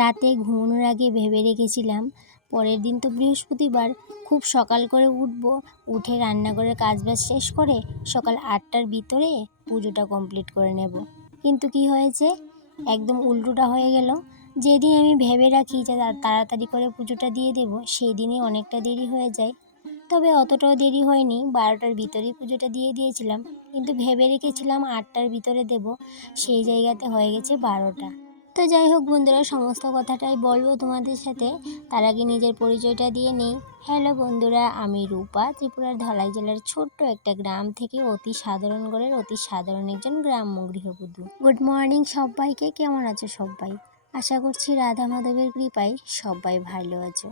রাতে ঘুমানোর আগে ভেবে রেখেছিলাম পরের দিন তো বৃহস্পতিবার, খুব সকাল করে উঠব, উঠে রান্নাঘরের কাজবাজ শেষ করে সকাল 8টার ভিতরে পুজোটা কমপ্লিট করে নেব। কিন্তু কি হয়েছে, একদম উল্টোটা হয়ে গেল। যেদিন আমি ভেবে রাখি যে তাড়াতাড়ি করে পুজোটা দিয়ে দেব, সেই দিনই অনেকটা দেরি হয়ে যায়। তবে অতটাও দেরি হয়নি, 12টার ভিতরেই পুজোটা দিয়ে দিয়েছিলাম। কিন্তু ভেবে রেখেছিলাম 8টার ভিতরে দেব, সেই জায়গাতে হয়ে গেছে 12টা। তো যাই হোক বন্ধুরা, সমস্ত কথাটাই বলবো তোমাদের সাথে। তার আগে নিজের পরিচয়টা দিয়ে নেই। হ্যালো বন্ধুরা, আমি রূপা, ত্রিপুরার ধলাই জেলার ছোট্ট একটা গ্রাম থেকে অতি সাধারণ ঘরের অতি সাধারণ একজন গ্রাম্য গৃহবধূ। গুড মর্নিং সবাইকে, কেমন আছো সবাই? আশা করছি রাধা মাধবের কৃপায় সবাই ভালো আছো।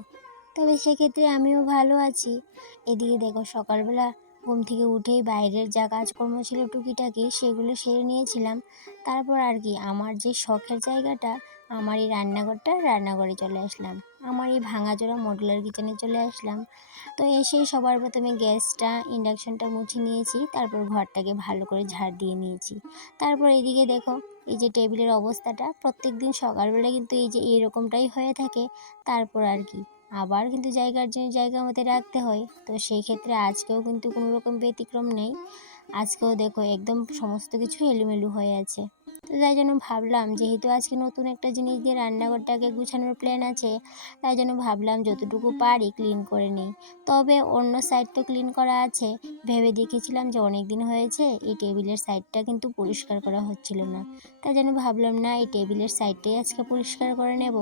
তবে সেক্ষেত্রে আমিও ভালো আছি। এদিকে দেখো, সকালবেলা ঘুম থেকে উঠেই বাইরের যা কাজকর্ম ছিল টুকিটাকি সেগুলো সেরে নিয়েছিলাম। তারপর আর কি, আমার যে শখের জায়গাটা, আমার এই রান্নাঘরে চলে আসলাম। আমার এই ভাঙাচোরা মডুলার কিচেনে চলে আসলাম। তো এসে সবার প্রথমে গ্যাসটা ইন্ডাকশনটা মুছে নিয়েছি, তারপর ঘরটাকে ভালো করে ঝাড় দিয়ে নিয়েছি। তারপর এদিকে দেখো, এই যে টেবিলের অবস্থাটা প্রত্যেক দিন সকালবেলা কিন্তু এই যে এরকমটাই হয়ে থাকে। তারপর আর কি, আবার কিন্তু জায়গার জন্য জায়গা মতো রাখতে হয়। তো সেই ক্ষেত্রে আজকেও কিন্তু কোনো রকম ব্যতিক্রম নেই। আজকেও দেখো একদম সমস্ত কিছু এলোমেলো হয়ে আছে। তো তাই জন্য ভাবলাম, যেহেতু আজকে নতুন একটা জিনিস দিয়ে রান্নাঘরটাকে গুছানোর প্ল্যান আছে, তাই জন্য ভাবলাম যতটুকু পারি ক্লিন করে নিই। তবে অন্য সাইড তো ক্লিন করা আছে। ভেবে দেখেছিলাম যে অনেক দিন হয়েছে এই টেবিলের সাইডটা কিন্তু পরিষ্কার করা হচ্ছিল না। তাই জন্য ভাবলাম না, এই টেবিলের সাইডটাই আজকে পরিষ্কার করে নেব।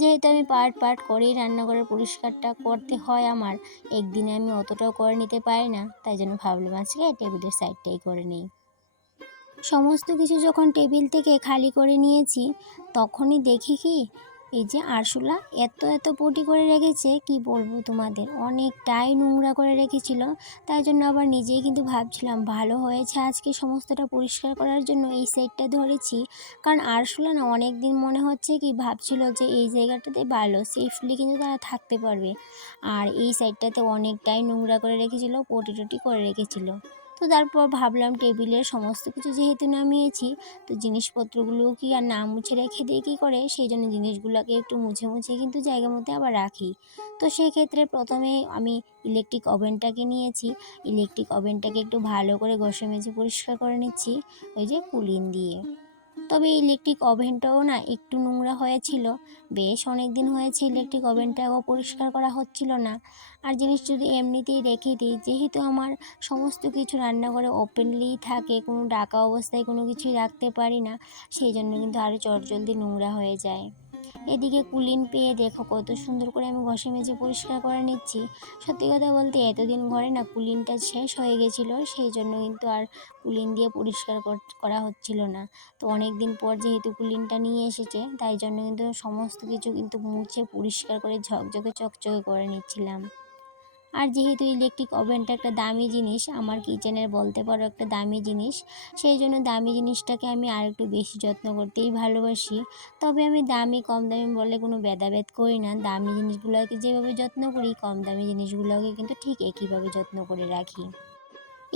যেহেতু আমি পার্ট করেই রান্নাঘরের পরিষ্কারটা করতে হয় আমার, একদিনে আমি অতটাও করে নিতে পারি না। তাই জন্য ভাবলাম আজকে টেবিলের সাইডটাই করে নিই। সমস্ত কিছু যখন টেবিল থেকে খালি করে নিয়েছি, তখনই দেখি কি, এই যে আরশোলা এত এত পটি করে রেখেছে, কি বলবো তোমাদের, অনেকটাই নোংরা করে রেখেছিল। তাই জন্য আবার নিজেই কিন্তু ভাবছিলাম ভালো হয়েছে আজকে সমস্তটা পরিষ্কার করার জন্য এই সাইডটা ধরেছি। কারণ আরশোলা না অনেক দিন মনে হচ্ছে কি ভাবছিল যে এই জায়গাটাতে ভালো সেফলি কিন্তু তারা থাকতে পারবে, আর এই সাইডটাতে অনেকটাই নোংরা করে রেখেছিল, পটি টটি করে রেখেছিল। তো তারপর ভাবলাম টেবিলের সমস্ত কিছু যেহেতু নামিয়েছি, তো জিনিসপত্রগুলো কি আর না মুছে রেখে দিয়ে কী করে, সেই জন্য জিনিসগুলোকে একটু মুছে মুছে কিন্তু জায়গা মতো আবার রাখি। তো সেই ক্ষেত্রে প্রথমে আমি ইলেকট্রিক ওভেনটাকে নিয়েছি। ইলেকট্রিক ওভেনটাকে একটু ভালো করে ঘষে মেজে পরিষ্কার করে নিচ্ছি, ওই যে কুলিন দিয়ে। তবে ইলেকট্রিক ওভেনটাও না একটু নোংরা হয়েছিল। বেশ অনেক দিন হয়েছে ইলেকট্রিক ওভেনটাও পরিষ্কার করা হচ্ছিল না। আর জিনিস যদি এমনিতেই রেখে দিই, যেহেতু আমার সমস্ত কিছু রান্নাঘরে ওপেনলিই থাকে, কোনো ঢাকা অবস্থায় কোনো কিছুই রাখতে পারি না, সেই জন্য কিন্তু আরও চটজলদি নোংরা হয়ে যায়। এদিকে কুলিন পেয়ে দেখো কত সুন্দর করে আমি ঘষে মেজে পরিষ্কার করে নিচ্ছি। সত্যি কথা বলতে এতদিন ঘরে না কুলিনটা শেষ হয়ে গেছিলো, সেই জন্য কিন্তু আর কুলিন দিয়ে পরিষ্কার করা হচ্ছিল না। তো অনেক দিন পর যেহেতু কুলিনটা নিয়ে এসেছে, তাই জন্য কিন্তু সমস্ত কিছু কিন্তু মুছে পরিষ্কার করে ঝকঝকে চকচকে করে নিচ্ছিলাম। আর যেহেতু ইলেকট্রিক ওভেনটা একটা দামি জিনিস, আমার কিচেনের বলতে পারো একটা দামি জিনিস, সেই জন্য দামি জিনিসটাকে আমি আর একটু বেশি যত্ন করতেই ভালোবাসি। তবে আমি দামি কম দামি বলে কোনো ভেদাভেদ করি না। দামি জিনিসগুলোকে যেভাবে যত্ন করি, কম দামি জিনিসগুলোকে কিন্তু ঠিক একইভাবে যত্ন করে রাখি।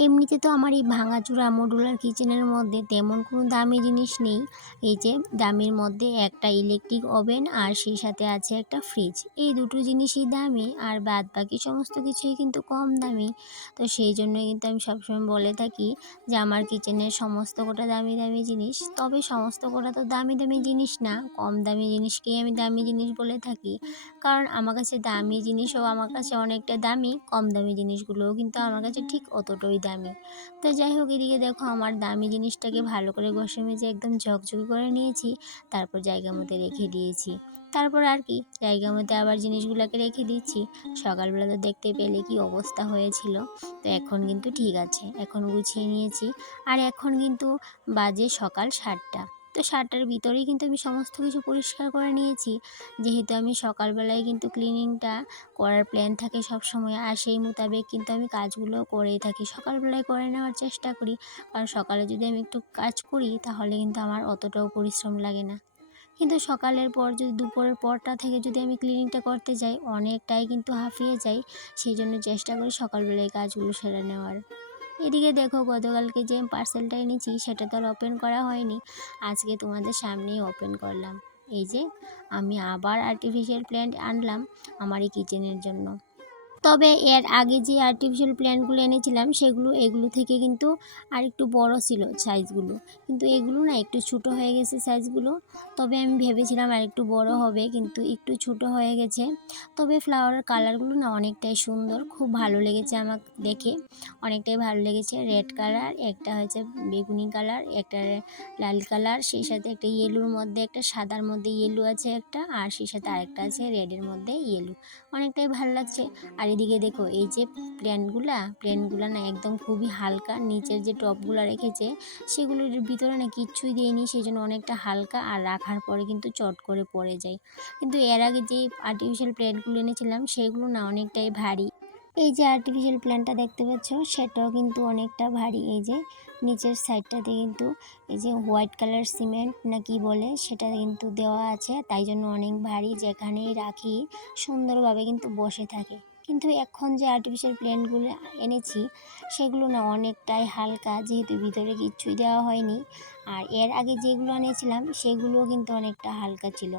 এমনিতে তো আমার এই ভাঙাচোরা মডুলার কিচেনের মধ্যে তেমন কোনো দামি জিনিস নেই। এই যে দামির মধ্যে একটা ইলেকট্রিক ওভেন আর সেই সাথে আছে একটা ফ্রিজ, এই দুটো জিনিসই দামি, আর বাদ বাকি সমস্ত কিছুই কিন্তু কম দামি। তো সেই জন্য কিন্তু আমি সবসময় বলে থাকি যে আমার কিচেনের সমস্ত কটা দামি দামি জিনিস। তবে সমস্ত কটা তো দামি দামি জিনিস না, কম দামি জিনিসকেই আমি দামি জিনিস বলে থাকি। কারণ আমার কাছে দামি জিনিসও আমার কাছে অনেকটা দামি, কম দামি জিনিসগুলোও কিন্তু আমার কাছে ঠিক অতটাই দামি। তো যাই হোক, এদিকে দেখো আমার দামি জিনিসটাকে ভালো করে ঘষে মেজে একদম ঝকঝকে করে নিয়েছি। তারপর জায়গা মতো রেখে দিয়েছি। তারপর আর কি, জায়গা মতো আবার জিনিসগুলোকে রেখে দিচ্ছি। সকালবেলা তো দেখতে পেলে কি অবস্থা হয়েছিল। তো এখন কিন্তু ঠিক আছে, এখন গুছিয়ে নিয়েছি। আর এখন কিন্তু বাজে সকাল 7টা। তো 7টার ভিতরেই কিন্তু আমি সমস্ত কিছু পরিষ্কার করে নিয়েছি। যেহেতু আমি সকালবেলায় কিন্তু ক্লিনিংটা করার প্ল্যান থাকে সব সময়, আর সেই মোতাবেক কিন্তু আমি কাজগুলো করেই থাকি, সকালবেলায় করে নেওয়ার চেষ্টা করি। কারণ সকালে যদি আমি একটু কাজ করি, তাহলে কিন্তু আমার অতটাও পরিশ্রম লাগে না। কিন্তু সকালের পর যদি দুপুরের পরটা থেকে যদি আমি ক্লিনিংটা করতে যাই, অনেকটাই কিন্তু হাঁপিয়ে যাই। সেই জন্য চেষ্টা করি সকালবেলায় কাজগুলো সেরে নেওয়ার। এদিকে দেখো, গতকালকে যে পার্সেলটা এনেছি সেটা তো আর ওপেন করা হয়নি, আজকে তোমাদের সামনেই ওপেন করলাম। এই যে আমি আবার আর্টিফিশিয়াল প্ল্যান্ট আনলাম আমার এই কিচেনের জন্য। তবে এর আগে যে আর্টিফিশিয়াল প্ল্যান্টগুলো এনেছিলাম এগুলো থেকে কিন্তু আর একটু বড় ছিল সাইজগুলো, কিন্তু এগুলো না একটু ছোটো হয়ে গেছে সাইজগুলো। তবে আমি ভেবেছিলাম আর একটু বড় হবে, কিন্তু একটু ছোটো হয়ে গেছে। তবে ফ্লাওয়ারের কালারগুলো না অনেকটাই সুন্দর, খুব ভালো লেগেছে আমার দেখে, অনেকটাই ভালো লেগেছে। রেড কালার, একটা হচ্ছে বেগুনি কালার, একটা লাল কালার, সেই সাথে একটা ইয়েলোর মধ্যে, একটা সাদার মধ্যে ইয়েলো আছে একটা, আর সেই সাথে আরেকটা আছে রেডের মধ্যে ইয়েলো, অনেকটাই ভালো লাগছে। আর এদিকে দেখো এই যে প্লেনগুলা না একদম খুবই হালকা, নিচের যে টপগুলো রেখেছে সেগুলোর ভিতরে না কিচ্ছুই দেয়নি, সেই জন্য অনেকটা হালকা, আর রাখার পরে কিন্তু চট করে পড়ে যায়। কিন্তু এর আগে যে আর্টিফিশিয়াল প্লেটগুলো এনেছিলাম সেগুলো না অনেকটাই ভারী। এই যে আর্টিফিশিয়াল প্ল্যান্টটা দেখতে পাচ্ছ সেটাও কিন্তু অনেকটা ভারী। এই যে নিচের সাইডটাতে কিন্তু এই যে হোয়াইট কালার সিমেন্ট না কি বলে সেটা কিন্তু দেওয়া আছে, তাই জন্য অনেক ভারী, যেখানেই রাখি সুন্দরভাবে কিন্তু বসে থাকে। কিন্তু এখন যে আর্টিফিশিয়াল প্ল্যান্টগুলো এনেছি সেগুলো না অনেকটাই হালকা, যেহেতু ভিতরে কিচ্ছুই দেওয়া হয়নি। আর এর আগে যেগুলো এনেছিলাম সেগুলোও কিন্তু অনেকটা হালকা ছিল।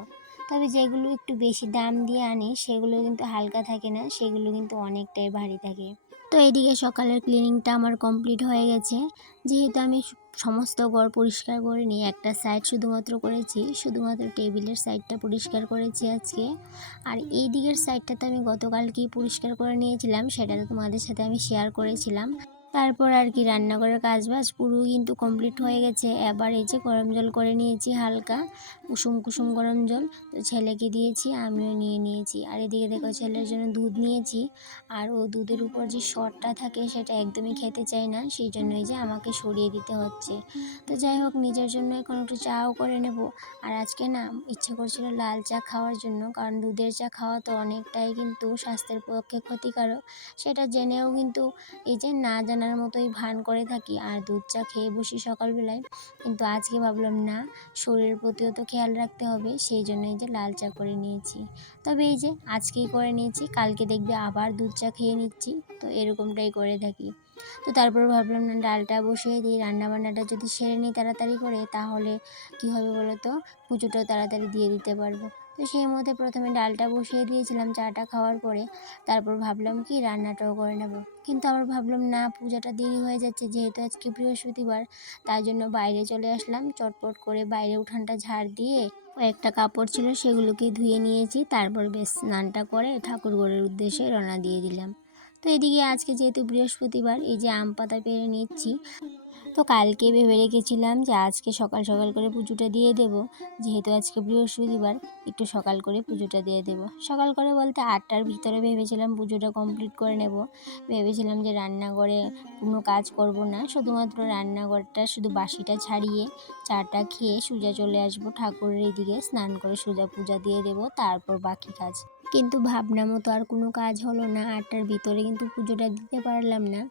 তবে যেগুলো একটু বেশি দাম দিয়ে আনি সেগুলো কিন্তু হালকা থাকে না, সেগুলো কিন্তু অনেকটাই ভারী থাকে। তো এদিকে সকালের ক্লিনিংটা আমার কমপ্লিট হয়ে গেছে। যেহেতু আমি সমস্ত ঘর পরিষ্কার করিনি, একটা সাইড শুধুমাত্র করেছি, শুধুমাত্র টেবিলের সাইডটা পরিষ্কার করেছি আজকে। আর এই দিকের সাইডটা তো আমি গতকালকেই পরিষ্কার করে নিয়েছিলাম, সেটা তো তোমাদের সাথে আমি শেয়ার করেছিলাম। তারপর আর কি রান্নাঘরের কাজবাজ পুরো কিন্তু কমপ্লিট হয়ে গেছে। এবার এই যে গরম জল করে নিয়েছি, হালকা কুসুম কুসুম গরম জল, তো ছেলেকে দিয়েছি, আমিও নিয়ে নিয়েছি। আর এদিকে দেখো ছেলের জন্য দুধ নিয়েছি, আর ও দুধের উপর যে সরটা থাকে সেটা একদমই খেতে চায় না, সেই জন্যই যে আমাকে সরিয়ে দিতে হচ্ছে। তো যাই হোক, নিজের জন্য এখন একটু চাও করে নেব। আর আজকে না ইচ্ছে করছিল লাল চা খাওয়ার জন্য, কারণ দুধের চা খাওয়া তো অনেকটাই কিন্তু স্বাস্থ্যের পক্ষে ক্ষতিকারক, সেটা জেনেও কিন্তু এই যে না জানার মতোই ভান করে থাকি আর দুধ চা খেয়ে বসি সকালবেলায়। কিন্তু আজকে ভাবলাম না, শরীরের প্রতিও তো খেয়াল রাখতে হবে, সেই জন্য এই যে লাল চা করে নিয়েছি। তবে এই যে আজকেই করে নিয়েছি, কালকে দেখবে আবার দুধ চা খেয়ে নিচ্ছি, তো এরকমটাই করে থাকি। তো তারপর ভাবলাম না ডালটা বসিয়ে দিই, রান্নাবান্নাটা যদি সেরে নিই তাড়াতাড়ি করে, তাহলে কি হবে বলো তো, পুজোটাও তাড়াতাড়ি দিয়ে দিতে পারবো। তো সেই মধ্যে প্রথমে ডালটা বসিয়ে দিয়েছিলাম চাটা খাওয়ার পরে, তারপর ভাবলাম কি রান্নাটাও করে নেব। কিন্তু আবার ভাবলাম না, পূজাটা দেরি হয়ে যাচ্ছে, যেহেতু আজকে বৃহস্পতিবার, তাই জন্য বাইরে চলে আসলাম, চটপট করে বাইরে উঠানটা ঝাড় দিয়ে কয়েকটা কাপড় ছিল সেগুলোকে ধুয়ে নিয়েছি, তারপর বেশ স্নানটা করে ঠাকুরঘরের উদ্দেশ্যে রওনা দিয়ে দিলাম। তো এদিকে আজকে যেহেতু বৃহস্পতিবার, এই যে আম পাতা পেরে নিচ্ছি। তো কালকে ভেবে রেখেছিলাম যে আজকে সকাল সকাল করে পুজোটা দিয়ে দেব, যেহেতু আজকে বৃহস্পতিবার, একটু সকাল করে পুজোটা দিয়ে দেব। সকাল করে বলতে 8টার ভিতরে ভেবেছিলাম পুজোটা কমপ্লিট করে নেব। ভেবেছিলাম যে রান্নাঘরে কোনো কাজ করব না, শুধুমাত্র রান্নাঘরটা শুধু বাসিটা ছাড়িয়ে চাটা খেয়ে সোজা চলে আসবো ঠাকুরের এদিকে, স্নান করে সোজা পূজা দিয়ে দেব, তারপর বাকি কাজ। কিন্তু ভাবনা মতো আর কোনো কাজ হলো না, 8টার ভিতরে কিন্তু পুজোটা দিতে পারলাম না।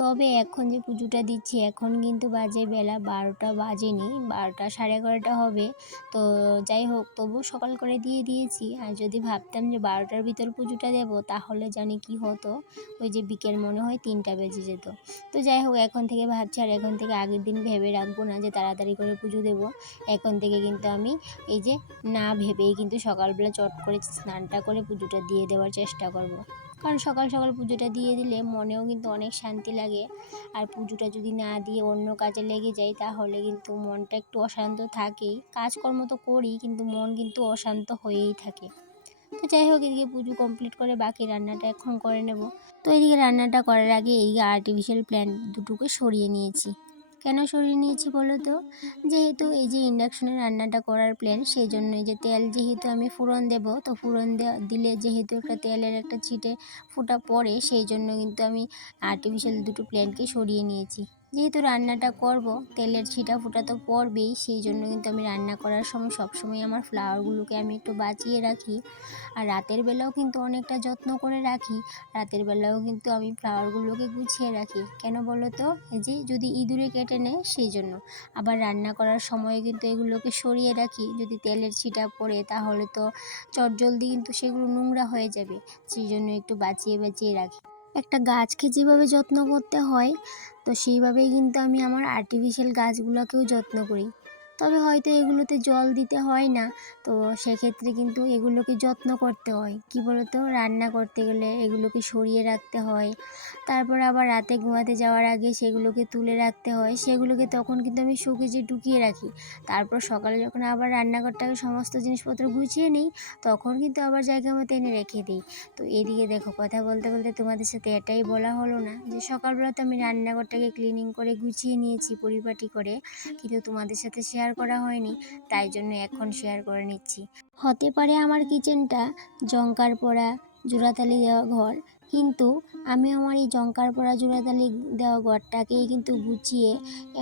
তবে এখন যে পুজোটা দিচ্ছি এখন কিন্তু বাজে বেলা 12টা বাজেনি, 12টা সাড়ে 11টা হবে। তো যাই হোক, তবু সকাল করে দিয়ে দিয়েছি। আর যদি ভাবতাম যে 12টার ভিতর পুজোটা দেব, তাহলে জানি কি হতো, ওই যে বিকেল মনে হয় 3টা বেজে যেত। তো যাই হোক, এখন থেকে ভাবছি আর এখন থেকে আগের দিন ভেবে রাখবো না যে তাড়াতাড়ি করে পুজো দেব। এখন থেকে কিন্তু আমি এই যে না ভেবেই কিন্তু সকালবেলা চট করে স্নানটা করে পুজোটা দিয়ে দেওয়ার চেষ্টা করব। কারণ সকাল সকাল পুজোটা দিয়ে দিলে মনেও কিন্তু অনেক শান্তি লাগে। আর পুজোটা যদি না দিয়ে অন্য কাজে লেগে যাই, তাহলে কিন্তু মনটা একটু অশান্ত থাকেই, কাজকর্ম তো করি কিন্তু মন কিন্তু অশান্ত হয়েই থাকে। তো যাই হোক, এদিকে পুজো কমপ্লিট করে বাকি রান্নাটা এখন করে নেব। তো এদিকে রান্নাটা করার আগে এদিকে আর্টিফিশিয়াল প্ল্যান্ট দুটোকে সরিয়ে নিয়েছি। কেন সরিয়ে নিয়েছি বলো তো, যেহেতু এই যে ইন্ডাকশনে রান্নাটা করার প্ল্যান, সেই জন্য এই যে তেল যেহেতু আমি ফোড়ন দেব, তো ফোড়ন দিলে যেহেতু একটা তেলের একটা ছিটে ফোঁটা পড়ে, সেই জন্য কিন্তু আমি আর্টিফিশিয়াল দুটো প্ল্যান্টকে সরিয়ে নিয়েছি। যেহেতু রান্নাটা করব, তেলের ছিটা ফোঁটা তো পড়বেই, সেই জন্য কিন্তু আমি রান্না করার সময় সবসময় আমার ফ্লাওয়ারগুলোকে আমি একটু বাঁচিয়ে রাখি। আর রাতের বেলাও কিন্তু অনেকটা যত্ন করে রাখি, রাতের বেলাও কিন্তু আমি ফ্লাওয়ারগুলোকে গুছিয়ে রাখি। কেন বলো তো, এই যে যদি ইঁদুরে কেটে নেয় সেই জন্য। আবার রান্না করার সময় কিন্তু এগুলোকে সরিয়ে রাখি, যদি তেলের ছিটা পড়ে তাহলে তো চটজলদি কিন্তু সেগুলো নোংরা হয়ে যাবে, সেই জন্য একটু বাঁচিয়ে বাঁচিয়ে রাখি। একটা গাছকে যেভাবে যত্ন করতে হয়, তো সেইভাবেই কিন্তু আমি আমার আর্টিফিশিয়াল গাছগুলোকেও যত্ন করি। তবে হয়তো এগুলোতে জল দিতে হয় না। তো সেক্ষেত্রে কিন্তু এগুলোকে যত্ন করতে হয়, কী বলো তো, রান্না করতে গেলে এগুলোকে সরিয়ে রাখতে হয়। তারপর আবার রাতে ঘুমাতে যাওয়ার আগে সেগুলোকে তুলে রাখতে হয়, সেগুলোকে তখন কিন্তু আমি শোকেজে ঢুকিয়ে রাখি। তারপর সকালে যখন আবার রান্নাঘরটাকে সমস্ত জিনিসপত্র গুছিয়ে নিই, তখন কিন্তু আবার জায়গা মতো এনে রেখে দিই। তো এদিকে দেখো, কথা বলতে বলতে তোমাদের সাথে এটাই বলা হলো না যে সকালবেলা তো আমি রান্নাঘরটাকে ক্লিনিং করে গুছিয়ে নিয়েছি পরিপাটি করে, কিন্তু তোমাদের সাথে শেয়ার করা হয়নি, তাই জন্য এখন শেয়ার করে নিচ্ছি। হতে পারে আমার কিচেনটা জংকার পড়া জোড়াতালি দেওয়া ঘর, কিন্তু আমি আমার এই জংকার পড়া জোড়াতালি দেওয়া ঘরটাকেই কিন্তু গুছিয়ে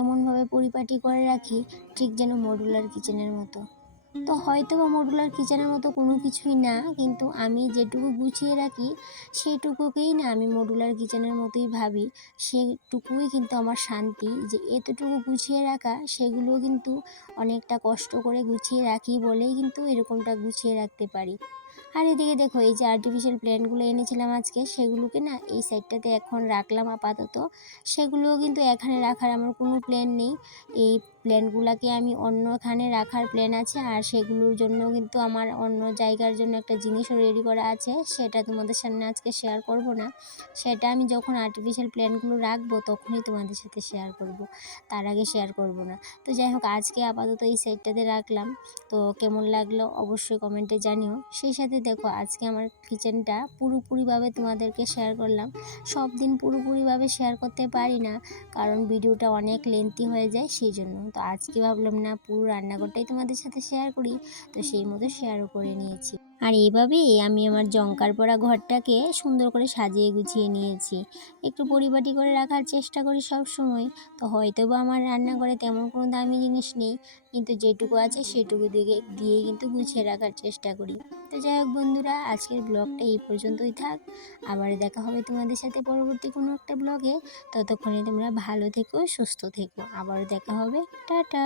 এমনভাবে পরিপাটি করে রাখি, ঠিক যেন মডুলার কিচেনের মতো। তো হয়তো বা মডুলার কিচেনের মতো কোনো কিছুই না, কিন্তু আমি যেটুকু গুছিয়ে রাখি সেইটুকুকেই না আমি মডুলার কিচেনের মতোই ভাবি। সেটুকুই কিন্তু আমার শান্তি, যে এতটুকু গুছিয়ে রাখা, সেগুলো কিন্তু অনেকটা কষ্ট করে গুছিয়ে রাখি বলেই কিন্তু এরকমটা গুছিয়ে রাখতে পারি। আর এদিকে দেখো, এই যে আর্টিফিশিয়াল প্ল্যান্টগুলো এনেছিলাম আজকে, সেগুলোকে না এই সাইডটাতে এখন রাখলাম আপাতত। সেগুলোও কিন্তু এখানে রাখার আমার কোনো প্ল্যান নেই। এই প্ল্যান্টগুলোকে আমি অন্যখানে রাখার প্ল্যান আছে, আর সেগুলোর জন্য কিন্তু আমার অন্য জায়গার জন্য একটা জিনিসও রেডি করা আছে, সেটা তোমাদের সামনে আজকে শেয়ার করব না। সেটা আমি যখন আর্টিফিশিয়াল প্ল্যান্টগুলো রাখবো তখনই তোমাদের সাথে শেয়ার করব, তার আগে শেয়ার করব না। তো যাই হোক, আজকে আপাতত এই সাইডটাতে রাখলাম। তো কেমন লাগলো অবশ্যই কমেন্টে জানিও। সেই সাথে দেখো, আজকে আমার কিচেনটা পুরোপুরিভাবে তোমাদেরকে শেয়ার করলাম। সব দিন পুরোপুরিভাবে শেয়ার করতে পারি না, কারণ ভিডিওটা অনেক লেন্থি হয়ে যায়, সেই জন্য। তো আজকে ভাবলাম না, পুরো রান্নাঘরটাই তোমাদের সাথে শেয়ার করি, তো সেই মতো শেয়ারও করে নিয়েছি। আর এইভাবেই আমি আমার জংকার পড়া ঘরটাকে সুন্দর করে সাজিয়ে গুছিয়ে নিয়েছি। একটু পরিপাটি করে রাখার চেষ্টা করি সব সময়। তো হয়তো বা আমার রান্নাঘরে তেমন কোনো দামি জিনিস নেই, কিন্তু যেটুকু আছে সেটুকু দিয়ে কিন্তু গুছিয়ে রাখার চেষ্টা করি। তো যাই হোক বন্ধুরা, আজকের ব্লগটা এই পর্যন্তই থাক। আবার দেখা হবে তোমাদের সাথে পরবর্তী কোনো একটা ব্লগে। ততক্ষণে তোমরা ভালো থেকো, সুস্থ থেকো। আবারও দেখা হবে। টাটা।